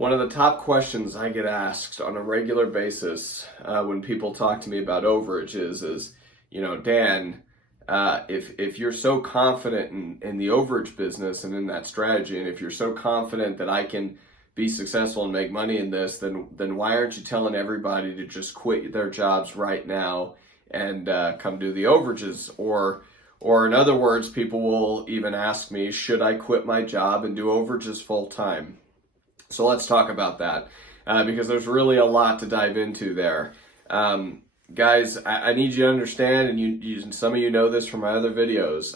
One of the top questions I get asked on a regular basis when people talk to me about overages is, Dan, if you're so confident in the overage business and in that strategy, and if you're so confident that I can be successful and make money in this, then why aren't you telling everybody to just quit their jobs right now and come do the overages? Or in other words, people will even ask me, should I quit my job and do overages full time? So let's talk about that because there's really a lot to dive into there. Guys, I need you to understand, and some of you know this from my other videos,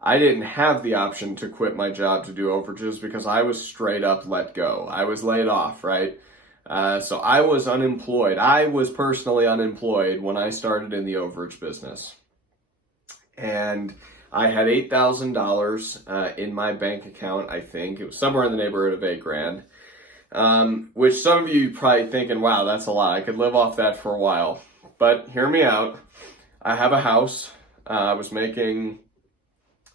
I didn't have the option to quit my job to do overages because I was straight up let go. I was laid off, right? So I was unemployed. I was personally unemployed when I started in the overage business. And I had $8,000 in my bank account, I think. It was somewhere in the neighborhood of $8,000, which some of you probably thinking, wow, that's a lot. I could live off that for a while. But hear me out. I have a house. I was making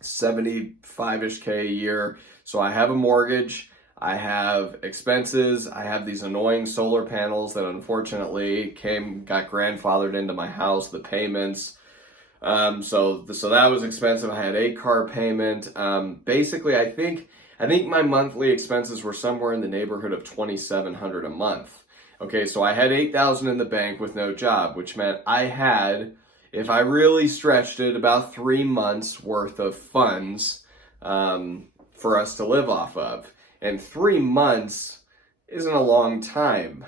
75-ish K a year. So I have a mortgage. I have expenses. I have these annoying solar panels that unfortunately got grandfathered into my house, the payments. So that was expensive. I had a car payment. Basically, I think my monthly expenses were somewhere in the neighborhood of $2,700 a month. Okay, so I had $8,000 in the bank with no job, which meant I had, if I really stretched it, about 3 months worth of funds for us to live off of. And 3 months isn't a long time.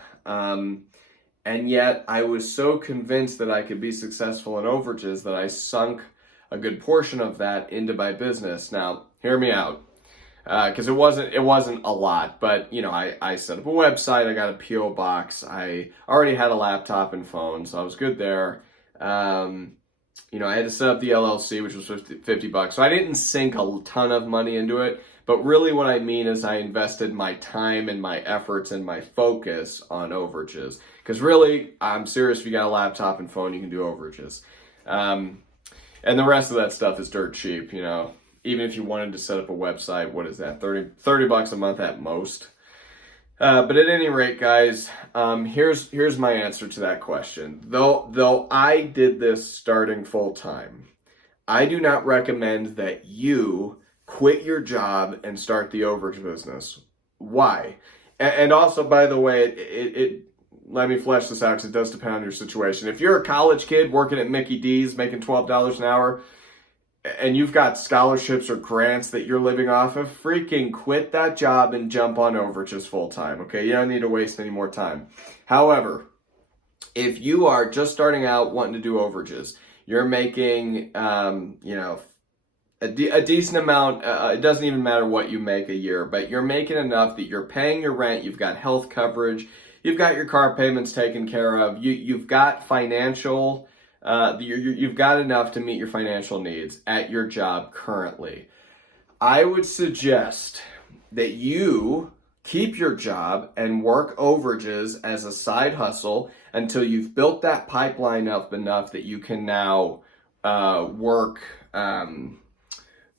And yet I was so convinced that I could be successful in overages that I sunk a good portion of that into my business. Now, hear me out, because it wasn't a lot, but I set up a website, I got a PO box, I already had a laptop and phone, so I was good there. I had to set up the LLC, which was $50. So I didn't sink a ton of money into it. But really what I mean is I invested my time and my efforts and my focus on overages. Because really, I'm serious, if you got a laptop and phone, you can do overages. And the rest of that stuff is dirt cheap, Even if you wanted to set up a website, what is that, $30 a month at most? But at any rate, guys, here's my answer to that question. Though I did this starting full time, I do not recommend that you quit your job and start the overage business. Why? And also, by the way, let me flesh this out because it does depend on your situation. If you're a college kid working at Mickey D's making $12 an hour and you've got scholarships or grants that you're living off of, freaking quit that job and jump on overages full time, okay? You don't need to waste any more time. However, if you are just starting out wanting to do overages, you're making, a decent amount, it doesn't even matter what you make a year, but you're making enough that you're paying your rent, you've got health coverage, you've got your car payments taken care of, you've got financial, you've got enough to meet your financial needs at your job currently. I would suggest that you keep your job and work overages as a side hustle until you've built that pipeline up enough that you can now work,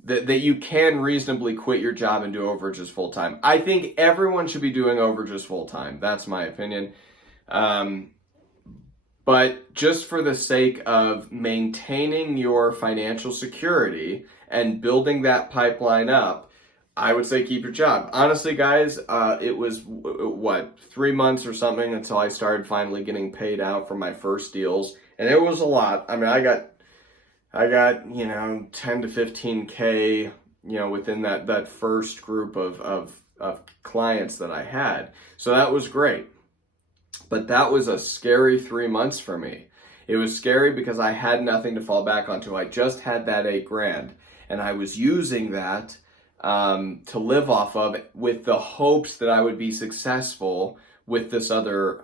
that you can reasonably quit your job and do overages full time. I think everyone should be doing overages full time. That's my opinion. But just for the sake of maintaining your financial security and building that pipeline up, I would say keep your job. Honestly, guys, it was, 3 months or something until I started finally getting paid out for my first deals. And it was a lot. I mean, I got 10 to 15K, within that first group of clients that I had. So that was great. But that was a scary 3 months for me. It was scary because I had nothing to fall back onto. I just had that $8,000 and I was using that to live off of with the hopes that I would be successful with this other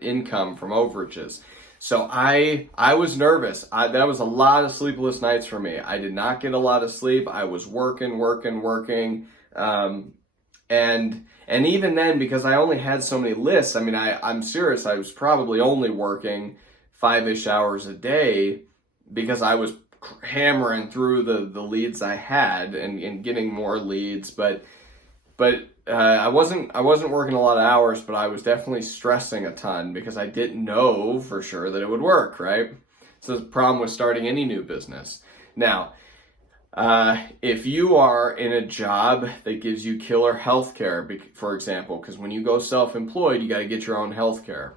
income from overages. So I was nervous. That was a lot of sleepless nights for me. I did not get a lot of sleep. I was working. And even then, because I only had so many lists, I mean, I'm serious, I was probably only working 5-ish hours a day because I was hammering through the leads I had and getting more leads. But But I wasn't working a lot of hours, but I was definitely stressing a ton because I didn't know for sure that it would work, right? So the problem with starting any new business. Now, if you are in a job that gives you killer healthcare, for example, because when you go self-employed, you got to get your own healthcare.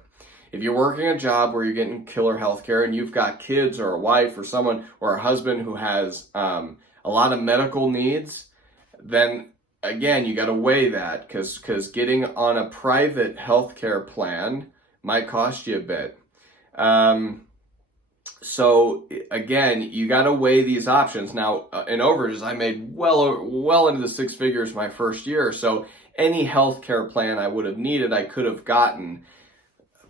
If you're working a job where you're getting killer healthcare and you've got kids or a wife or someone or a husband who has a lot of medical needs, then again, you got to weigh that because getting on a private healthcare plan might cost you a bit. So again, you got to weigh these options. Now, in overages, I made well into the six figures my first year. So any healthcare plan I would have needed, I could have gotten.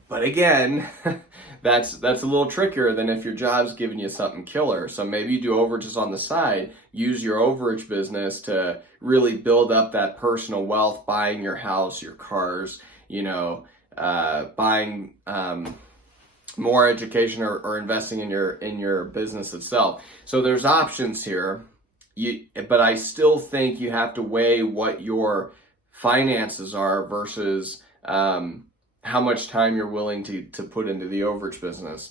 But again, that's a little trickier than if your job's giving you something killer. So maybe you do overages on the side. Use your overage business to really build up that personal wealth, buying your house, your cars, buying more education or investing in your business itself. So there's options here. But I still think you have to weigh what your finances are versus how much time you're willing to put into the overage business.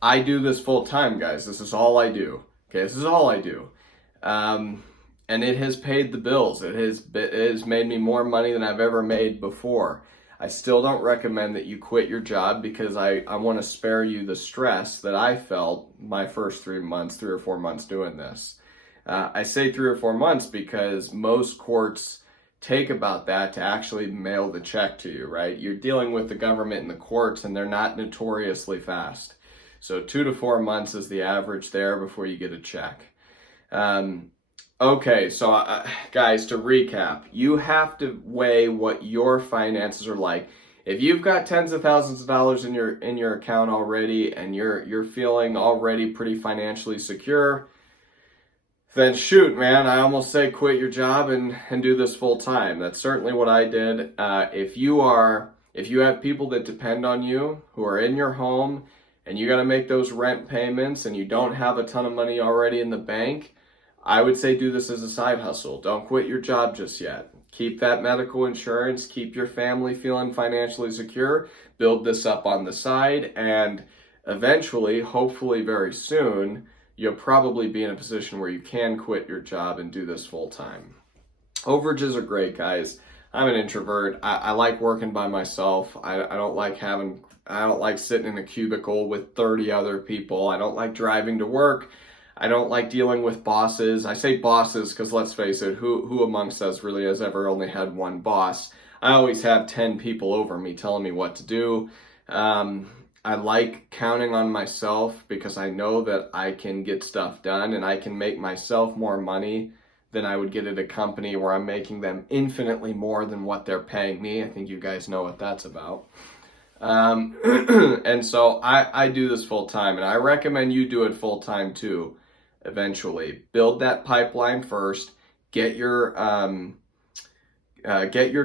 I do this full time, guys. This is all I do. Okay, this is all I do. And it has paid the bills. It has made me more money than I've ever made before. I still don't recommend that you quit your job because I want to spare you the stress that I felt my first 3 or 4 months doing this. I say 3 or 4 months because most courts take about that to actually mail the check to you, right? You're dealing with the government and the courts, and they're not notoriously fast. So 2 to 4 months is the average there before you get a check. Okay, so guys, to recap, you have to weigh what your finances are like. If you've got tens of thousands of dollars in your account already, and you're feeling already pretty financially secure, then shoot, man, I almost say quit your job and do this full time. That's certainly what I did. If you have people that depend on you who are in your home, and you got to make those rent payments, and you don't have a ton of money already in the bank, I would say do this as a side hustle. Don't quit your job just yet. Keep that medical insurance, keep your family feeling financially secure, build this up on the side, and eventually, hopefully very soon, you'll probably be in a position where you can quit your job and do this full time. Overages are great, guys. I'm an introvert. I like working by myself. I don't like sitting in a cubicle with 30 other people. I don't like driving to work. I don't like dealing with bosses. I say bosses because let's face it, who amongst us really has ever only had one boss? I always have 10 people over me telling me what to do. I like counting on myself because I know that I can get stuff done and I can make myself more money than I would get at a company where I'm making them infinitely more than what they're paying me. I think you guys know what that's about. And so I do this full time, and I recommend you do it full time too. Eventually, build that pipeline first. Get your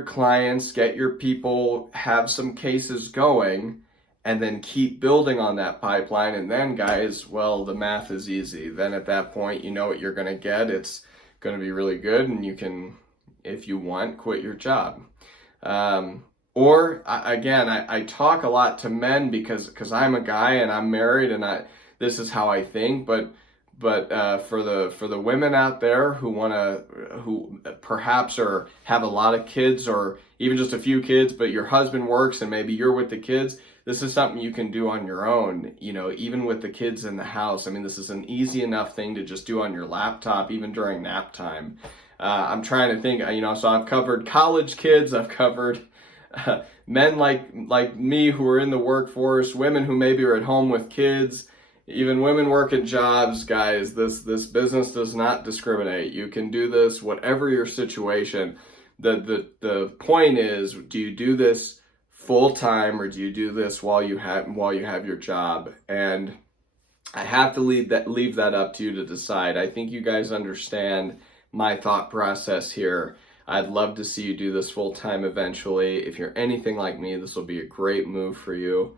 clients, get your people, have some cases going, and then keep building on that pipeline. And then, guys, well, the math is easy. Then at that point, you know what you're going to get. It's going to be really good, and you can, if you want, quit your job. Or again, I talk a lot to men because I'm a guy and I'm married, and this is how I think. But for the women out there who perhaps have a lot of kids or even just a few kids, but your husband works and maybe you're with the kids, this is something you can do on your own. Even with the kids in the house. I mean, this is an easy enough thing to just do on your laptop, even during nap time. I'm trying to think. So I've covered college kids. I've covered men like me who are in the workforce, women who maybe are at home with kids, even women working jobs. Guys, this business does not discriminate. You can do this whatever your situation. The point is, do you do this full time or do you do this while you have your job? And I have to leave that up to you to decide. I think you guys understand my thought process here. I'd love to see you do this full time eventually. If you're anything like me, this will be a great move for you.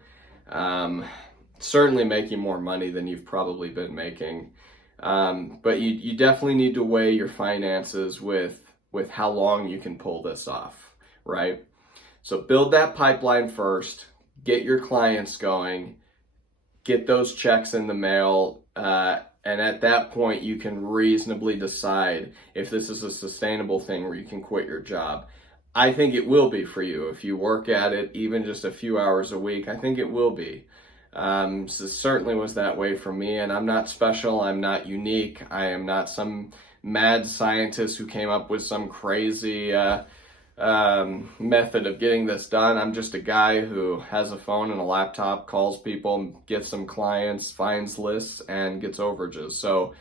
Certainly making more money than you've probably been making. But you definitely need to weigh your finances with with how long you can pull this off, right? So build that pipeline first, get your clients going, get those checks in the mail, and at that point you can reasonably decide if this is a sustainable thing where you can quit your job. I think it will be for you if you work at it even just a few hours a week. I think it will be. So it certainly was that way for me, and I'm not special, I'm not unique, I am not some mad scientist who came up with some crazy method of getting this done. I'm just a guy who has a phone and a laptop, calls people, gets some clients, finds lists, and gets overages. So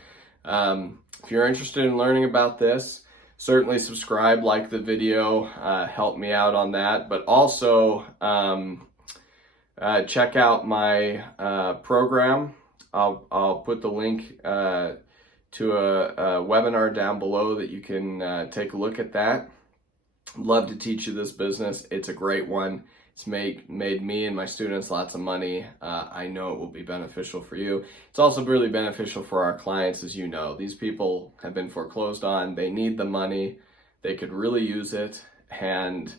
if you're interested in learning about this, certainly subscribe, like the video, help me out on that. But also check out my program. I'll put the link to a webinar down below that you can take a look at that. Love to teach you this business. It's a great one. It's made me and my students lots of money. I know it will be beneficial for you. It's also really beneficial for our clients. As you know, these people have been foreclosed on. They need the money. They could really use it. And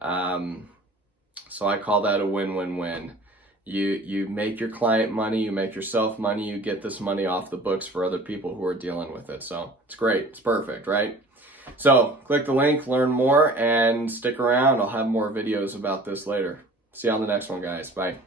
so I call that a win-win-win. You make your client money, you make yourself money, you get this money off the books for other people who are dealing with it. So it's great. It's perfect, right? So click the link, learn more, and stick around. I'll have more videos about this later. See you on the next one, guys. Bye.